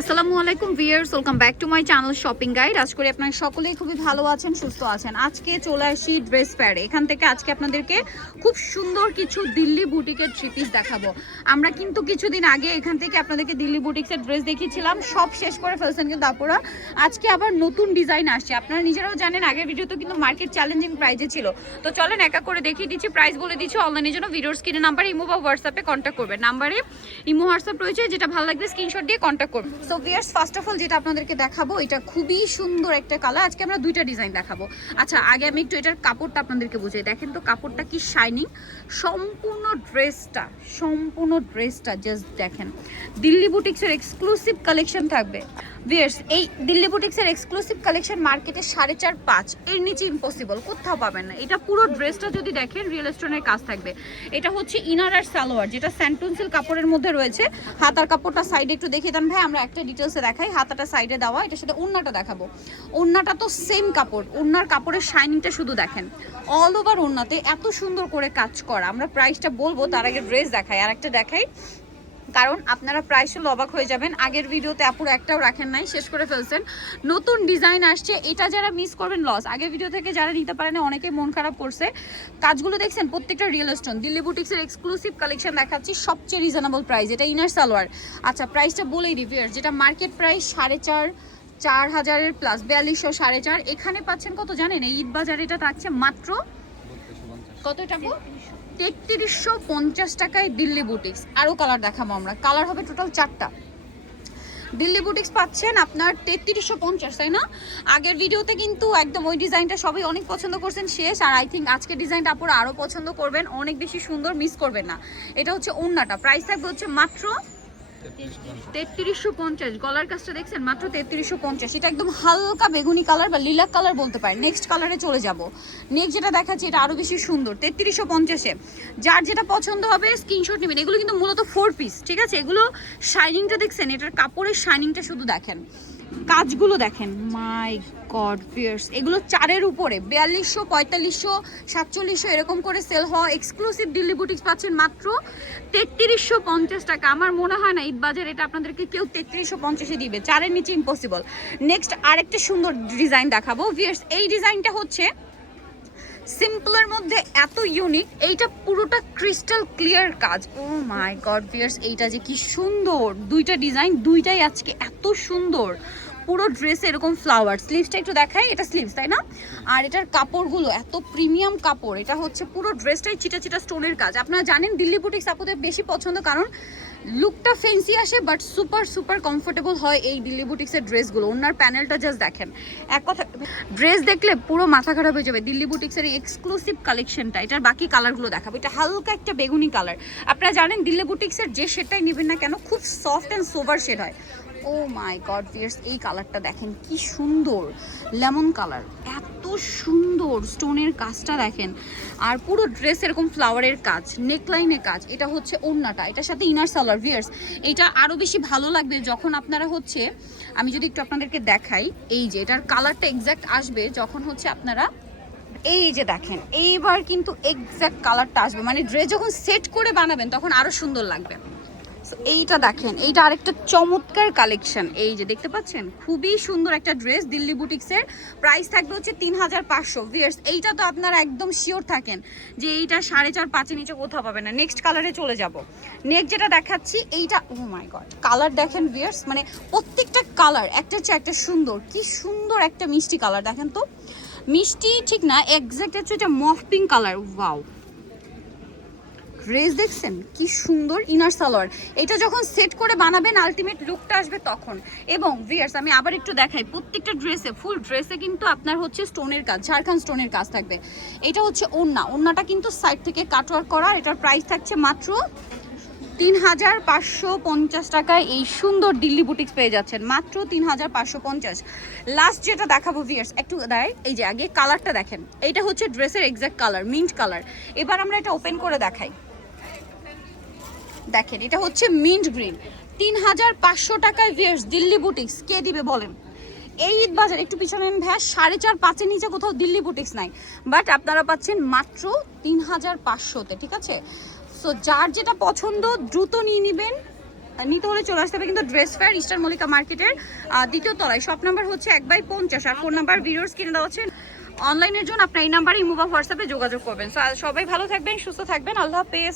আসসালামু আলাইকুম viewers, welcome back to my channel shopping guide. আজ করে আপনারা সকলেই খুবই ভালো আছেন, সুস্থ আছেন। আজকে চলে আসি ড্রেস ফেয়ারে। এখান থেকে আজকে আপনাদেরকে খুব সুন্দর কিছু দিল্লি বুটিকের থ্রি পিস দেখাবো। আমরা কিন্তু কিছুদিন আগে এখান থেকে আপনাদেরকে দিল্লি বুটিক্সের ড্রেস দেখিয়েছিলাম, সব শেষ করে ফেলছেন কিন্তু আপুরা। আজকে আবার নতুন ডিজাইন আসছে, আপনারা নিজেরাও জানেন। আগের ভিডিওতে কিন্তু মার্কেট চ্যালেঞ্জিং প্রাইজে ছিল। তো চলেন একা করে দেখিয়ে দিচ্ছি, প্রাইস বলে দিচ্ছি। অনলাইনের জন্য ভিডিওর স্ক্রিনে নাম্বার ইমো বা হোয়াটসঅ্যাপে কন্ট্যাক্ট করবেন। নাম্বারে ইমো হোয়াটসঅ্যাপ রয়েছে, যেটা ভালো লাগবে স্ক্রিনশট দিয়ে কন্ট্যাক্ট করবেন। So viewers, first of all যেটা আপনাদেরকে দেখাবো, এটা খুবই সুন্দর একটা কালার। আজকে আমরা দুইটা ডিজাইন দেখাবো। আচ্ছা, আগে আমি একটু এটার কাপড়টা আপনাদেরকে বুঝিয়ে। দেখেন তো কাপড়টা কি শাইনিং। সম্পূর্ণ ড্রেসটা জাস্ট দেখেন। দিল্লি বুটিক্সের এক্সক্লুসিভ কালেকশন থাকবে ভিউয়ার্স। এই দিল্লি বুটিক্সের এক্সক্লুসিভ কালেকশন মার্কেটে 4.5-5 এর নিচে ইম্পসিবল, কোথাও পাবেন না। এটা পুরো ড্রেসটা যদি দেখেন রিয়েল স্টোনের কাজ থাকবে। এটা হচ্ছে ইনার আর সালোয়ার, যেটা স্যান্টুনসিল কাপড়ের মধ্যে রয়েছে। হাতার কাপড়টা সাইডে একটু দেখিয়ে দেন ভাই, আমরা একটা ডিটেলসে দেখাই। হাতাটা সাইডে দেওয়া, এটার সাথে ওড়নাটা দেখাবো। ওড়নাটা তো সেম কাপড়, ওড়নার কাপড়ের শাইনিংটা শুধু দেখেন। অল ওভার ওড়নাতে এত সুন্দর করে কাজ করা। আমরা প্রাইসটা বলবো, তার আগে ড্রেস দেখাই। আর একটা দেখাই, কারণ আপনারা প্রায় শুনলে অবাক হয়ে যাবেন। আগের ভিডিওতে আপুর একটাও রাখেন নাই, শেষ করে ফেলছেন। নতুন ডিজাইন আসছে, এটা যারা মিস করবেন লস। আগের ভিডিও থেকে যারা নিতে পারেন অনেকেই মন খারাপ করছে। কাজগুলো দেখছেন প্রত্যেকটা রিয়েল স্টোন। দিল্লি বুটিক্সের এক্সক্লুসিভ কালেকশন দেখাচ্ছি সবচেয়ে রিজনেবল প্রাইস। এটা ইনার সালোয়ার। আচ্ছা, প্রাইসটা বলেই রিভিউয়ার, যেটা মার্কেট প্রাইস 4,500 প্লাস, 4200, 4,500। এখানে পাচ্ছেন কত জানেন? এই ঈদ বাজারে এটা থাকছে মাত্র কত টাকা? 3350 টাকায় দিল্লি বুটিক্স। আরও কালার দেখাবো আমরা, কালার হবে টোটাল 4টা। দিল্লি বুটিক্স পাচ্ছেন আপনার 3350, তাই না? আগের ভিডিওতে কিন্তু একদম ওই ডিজাইনটা সবাই অনেক পছন্দ করছেন, শেষ। আর আই থিঙ্ক আজকের ডিজাইনটা আপুরা আরও পছন্দ করবেন, অনেক বেশি সুন্দর, মিস করবেন না। এটা হচ্ছে ওড়নাটা, প্রাইস থাকবে হচ্ছে মাত্র 3350। গলার কাজটা দেখছেন, মাত্র 3350। এটা একদম হালকা বেগুনি কালার বা লিলাক কালার বলতে পারেন। নেক্সট কালারে চলে যাব। নেক্সট যেটা দেখাচ্ছি এটা আরো বেশি সুন্দর, 3350-এ। যার যেটা পছন্দ হবে স্ক্রিনশট নেবেন। এগুলো কিন্তু মূলত 4 পিস, ঠিক আছে? এগুলো শাইনিংটা দেখছেন, এটার কাপড়ের শাইনিংটা শুধু দেখেন, কাজগুলো দেখেন। মাই গড ভিউয়ার্স, এগুলো 4-এর উপরে 4200, 4500, 4700 এরকম করে সেল হওয়া এক্সক্লুসিভ দিল্লি বুটিক্স পাচ্ছেন মাত্র 3350 টাকা। আমার মনে হয় না ঈদ বাজার এটা আপনাদেরকে কেউ 3350-এ দিবে, 4-এর নিচে ইম্পসিবল। নেক্সট আরেকটা সুন্দর ডিজাইন দেখাবো ভিউয়ার্স। এই ডিজাইনটা হচ্ছে সিম্পলের মধ্যে এত ইউনিক। এইটা পুরোটা ক্রিস্টাল ক্লিয়ার কাজ। ও মাই গড ভিউয়ার্স, এইটা যে কি সুন্দর। দুইটা ডিজাইন, দুইটাই আজকে এত সুন্দর। পুরো ড্রেসে এরকম ফ্লাওয়ার। স্লিভসটা একটু দেখাই, এটা স্লিভস, তাই না? আর এটার কাপড়গুলো এত প্রিমিয়াম কাপড়। এটা হচ্ছে পুরো ড্রেসটাই চিটা চিটা স্টোনের কাজ। আপনারা জানেন দিল্লি বুটিক্স আপুদের বেশি পছন্দ, কারণ লুকটা ফ্যান্সি আসে বাট সুপার কমফোর্টেবল হয় এই দিল্লি বুটিক্সের ড্রেসগুলো। ওনার প্যানেলটা জাস্ট দেখেন, এক কথা ড্রেস দেখলে পুরো মাথা খারাপ হয়ে যাবে। দিল্লি বুটিক্সের এই এক্সক্লুসিভ কালেকশনটা, এটার বাকি কালারগুলো দেখাবো। এটা হালকা একটা বেগুনি কালার। আপনারা জানেন দিল্লি বুটিক্সের যে শেডটাই নেবেন না কেন, খুব সফট অ্যান্ড সোভার শেড হয়। ও মাই গড ভিউয়ার্স, এই কালারটা দেখেন কি সুন্দর, লেমন কালার। এত সুন্দর স্টোনের কাজটা দেখেন। আর পুরো ড্রেস এরকম ফ্লাওয়ারের কাজ, নেকলাইনে কাজ। এটা হচ্ছে ওড়নাটা, এটার সাথে ইনার সালোয়ার ভিউয়ার্স। এইটা আরও বেশি ভালো লাগবে যখন আপনারা হচ্ছে, আমি যদি একটু আপনাদেরকে দেখাই, এই যে এটার কালারটা এক্স্যাক্ট আসবে যখন হচ্ছে আপনারা এই যে দেখেন, এইবার কিন্তু এক্স্যাক্ট কালারটা আসবে। মানে ড্রেস যখন সেট করে বানাবেন তখন আরও সুন্দর লাগবে। এইটা দেখেন, এইটা আরেকটা চমৎকার কালেকশন। এই যে দেখতে পাচ্ছেন, খুবই সুন্দর একটা ড্রেস দিল্লি বুটিক্সের। প্রাইস থাকবে হচ্ছে 3500 ভিউয়ার্স। এইটা তো আপনারা একদম শিওর থাকেন যে এইটা 4.5-5-এর নিচে কোথাও পাবেন না। নেক্সট কালারে চলে যাব। নেক্সট যেটা দেখাচ্ছি, এইটা ও মাই গড, কালার দেখেন ভিউয়ার্স। মানে প্রত্যেকটা কালার একটার চেয়ে একটা সুন্দর। কি সুন্দর একটা মিষ্টি কালার দেখেন তো। মিষ্টি ঠিক না, এক্স্যাক্ট হচ্ছে এটা মফ পিঙ্ক কালার। ওয়াও, ড্রেস দেখছেন কি সুন্দর। ইনার সালোয়ার, এটা যখন সেট করে বানাবেন আলটিমেট লুকটা আসবে তখন। এবং ভিউয়ার্স আমি আবার একটু দেখাই, প্রত্যেকটা ড্রেসে, ফুল ড্রেসে কিন্তু আপনার হচ্ছে স্টোনের কাজ, ঝাড়খান্ড স্টোনের কাজ থাকবে। এটা হচ্ছে ওড়না, ওড়নাটা কিন্তু সাইড থেকে কাটওয়ার্ক করা। এটার প্রাইস থাকছে মাত্র 3550 টাকায়। এই সুন্দর দিল্লি বুটিক্স পেয়ে যাচ্ছেন মাত্র 3550। লাস্ট যেটা দেখাবো ভিউয়ার্স, একটু দেয়, এই যে আগে কালারটা দেখেন। এইটা হচ্ছে ড্রেসের এক্স্যাক্ট কালার, মিন্ট কালার। এবার আমরা এটা ওপেন করে দেখাই, দেখেন এটা হচ্ছে মিন্ট গ্রিন। 3500 টাকায় ভিউয়ার্স দিল্লি বুটিক্স কে দিবে বলেন? এই ঈদ বাজার একটু পিছনে ভ্যাস 4.5-5-এর নিচে কোথাও দিল্লি বুটিক্স নাই, বাট আপনারা পাচ্ছেন মাত্র 3500-তে, ঠিক আছে? সো যার যেটা পছন্দ দ্রুত নিয়ে নেবেন। নিতে হলে চলে আসতে হবে কিন্তু ড্রেস ফেয়ার ইস্টার্ন মল্লিকা মার্কেটের দ্বিতীয় তলায়। শপ নাম্বার হচ্ছে 1/50 আর ফোন নাম্বার ভিডিওস কিনে দেওয়া হচ্ছে। অনলাইনের জন্য আপনার এই নাম্বারে ইমো বা হোয়াটসঅ্যাপে যোগাযোগ করবেন। সো সবাই ভালো থাকবেন, সুস্থ থাকবেন, আল্লাহ হাফেজ।